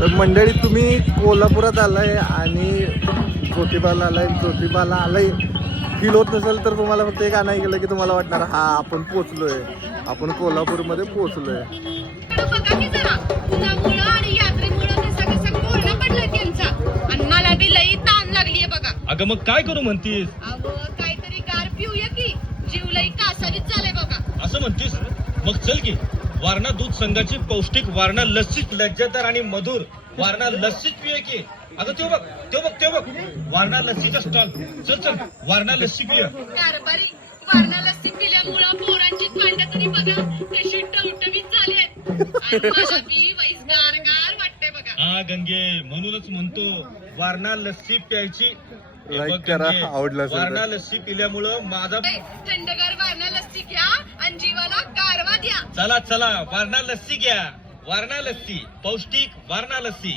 तर मंडळी तुम्ही कोल्हापुरात आलाय आणि ज्योतिबाला आलाय फील होत नसेल तर तुम्हाला फक्त एक आणाय गेलं की तुम्हाला वाटणार हा आपण पोचलोय, आपण कोल्हापूरमध्ये पोचलोय. बघा की जरा उन्हामुळं आणि यात्रेमुळं कसं कसं कोरडा पडलाय त्यांचा आणि मला बी लई ताण लागलीये बघा. अगं मग काय करू म्हणतीस? अहो काहीतरी गार पिऊया की, जीव लई कासावीस झालाय बघा. असं म्हणतीस? मग चल की वारणा दूध संघाची पौष्टिक वारणा लस्सी, लज्जतदार आणि मधुर वारणा लस्सीच पिऊया की. अगं ते बघ वारणा लस्सीचा स्टॉल. चल वारणा लस्सी पिऊया. कारभारी वारणा लस्सी पिल्यामुळं पोरांची भांडं तरी बघा कशी टवटवीत झाली आहेत आणि मला बी वैस गार वाटतंय बघा. हा गंगे, म्हणूनच म्हणतो वारणा लस्सी प्यायची. हे बघ लाईक करा, गंगे, आवडलं असेल तर. वारणा लस्सी पिल्यामुळं माझा थंडगार वारणा लस्सी घ्या आणि जीवाला गारवा द्या. चला वारणा लस्सी घ्या. वारणा लस्सी, पौष्टिक वारणा लस्सी.